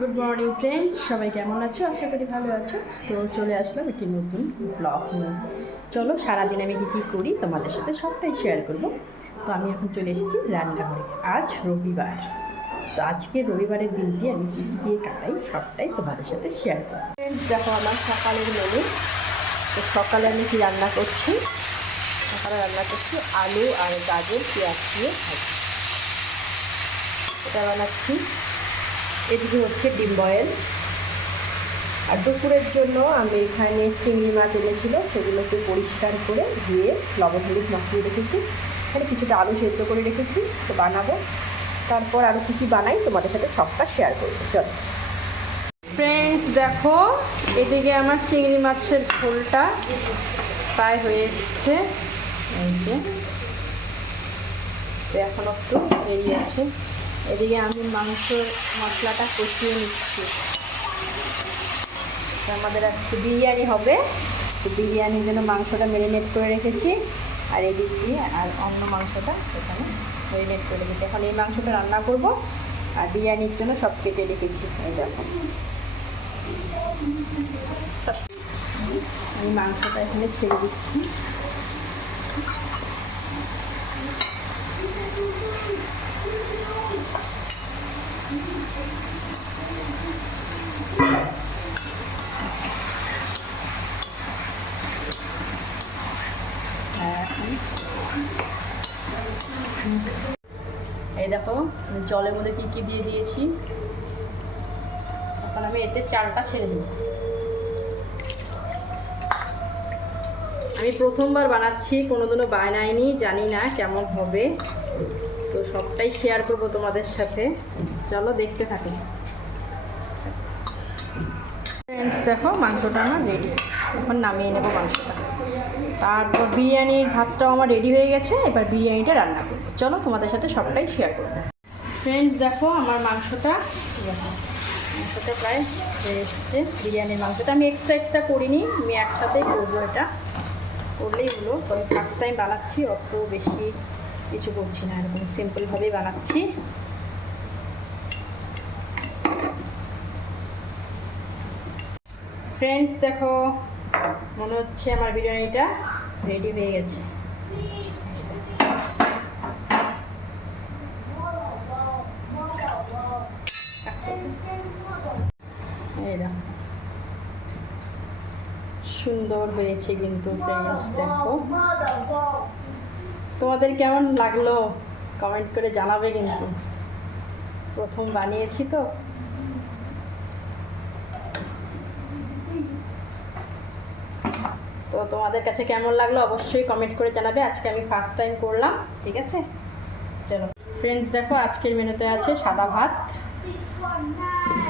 Good morning friends, সবাই কেমন আছো? আশা করি ভালো আছো। তো চলে আসলাম একটি নতুন ব্লগ নিয়ে। চলো সারাদিন আমি কী করি তোমাদের সাথে সবটাই শেয়ার করব। তো আমি এখন চলে এসেছি রান্নাঘরে। আজ রবিবার, তো আজকে রবিবারের দিনটি আমি কী দিয়ে কাটাই সবটাই তোমাদের সাথে শেয়ার করব। ফ্রেন্ডস দেখো আমার সকালের মেনু। তো সকালে আমি কি রান্না করছি? সকালে রান্না করছি আলু আর গাজর পেঁয়াজ দিয়ে ভাজি, এটা বানাচ্ছি। এদিকে হচ্ছে ডিম বয়েল। আর দুপুরের জন্য আমি এখানে চিংড়ি মাছ এনেছিল, সেগুলোকে পরিষ্কার করে ধুয়ে লবণ হলুদ মাখিয়ে রেখেছি। এখানে কিছুটা আলু সেদ্ধ করে রেখেছি, তো বানাবো। তারপর আরও কী বানাই তোমাদের সাথে সবটা শেয়ার করবো। চলো ফ্রেন্ডস দেখো, এদিকে আমার চিংড়ি মাছের ঝোলটা প্রায় হয়ে এসছে। এই যে এখন একটু বেরিয়ে আছে। এদিকে আমি মাংসের মশলাটা কষিয়ে নিচ্ছি। আমাদের আজকে বিরিয়ানি হবে, তো বিরিয়ানির জন্য মাংসটা ম্যারিনেট করে রেখেছি। আর এদিক দিয়ে আর অন্য মাংসটা এখানে ম্যারিনেট করে রেখেছি। এখন এই মাংসটা রান্না করব, আর বিরিয়ানির জন্য সব কেটে রেখেছি। এই দেখো, আমি মাংসটা এখানে ছেড়ে দিচ্ছি। এই দেখো জলের মধ্যে কি দিয়ে দিয়েছি। এখন আমি এতে চালটা ছেড়ে দেব। আমি প্রথমবার বানাচ্ছি, কোনোদিনও বানাইনি, জানি না কেমন হবে। তো সবটাই শেয়ার করব তোমাদের সাথে। চলো দেখতে থাকো। ফ্রেন্ডস দেখো মাংসটা আমার রেডি। এখন নামিয়ে নেব মাংসটা। তারপর বিরিয়ানির ভাতটাও আমার রেডি হয়ে গেছে। এবার বিরিয়ানিটা রান্না করবো। চলো তোমাদের সাথে সবটাই শেয়ার করবো। ফ্রেন্ডস দেখো আমার মাংসটা প্রায় হয়ে এসছে। বিরিয়ানির মাংসটা আমি এক্সট্রা করিনি, আমি একসাথেই করবো। এটা করলেই হলো। তো আমি ফার্স্ট টাইম বানাচ্ছি, অত বেশি কিছু করছি না, এরকম সিম্পলভাবেই বানাচ্ছি। ফ্রেন্ডস দেখো, মনে হচ্ছে আমার বিরিয়ানিটা রেডি হয়ে গেছে। সুন্দর হয়েছে কিন্তু ফ্রেন্ডস দেখো। তোমাদের কেমন লাগলো কমেন্ট করে জানাবে কিন্তু। প্রথম বানিয়েছি তো। তো তোমাদের কাছে কেমন লাগলো অবশ্যই কমেন্ট করে জানাবে। আজকে আমি ফার্স্ট টাইম করলাম, ঠিক আছে। চলো ফ্রেন্ডস দেখো, আজকের মেনুতে আছে সাদা ভাত,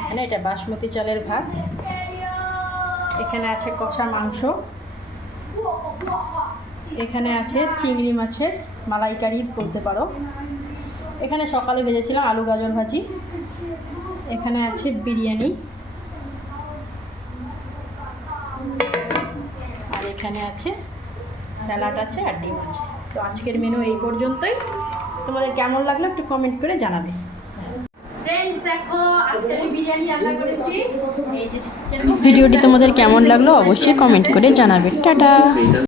এখানে এটা বাসমতি চালের ভাত, এখানে আছে কষা মাংস, এখানে আছে চিংড়ি মাছের মালাইকারি বলতে পারো, এখানে সকালে ভেজেছিলাম আলু গাজর ভাজি, এখানে আছে বিরিয়ানি, আর এখানে আছে স্যালাড আছে আর ডিম আছে। তো আজকের মেনু এই পর্যন্তই। তোমাদের কেমন লাগলো একটু কমেন্ট করে জানাবে। ফ্রেন্ডস দেখো, আজকে আমি বিরিয়ানি রান্না করেছি। ভিডিওটি তোমাদের কেমন লাগলো অবশ্যই কমেন্ট করে জানাবে। টাটা।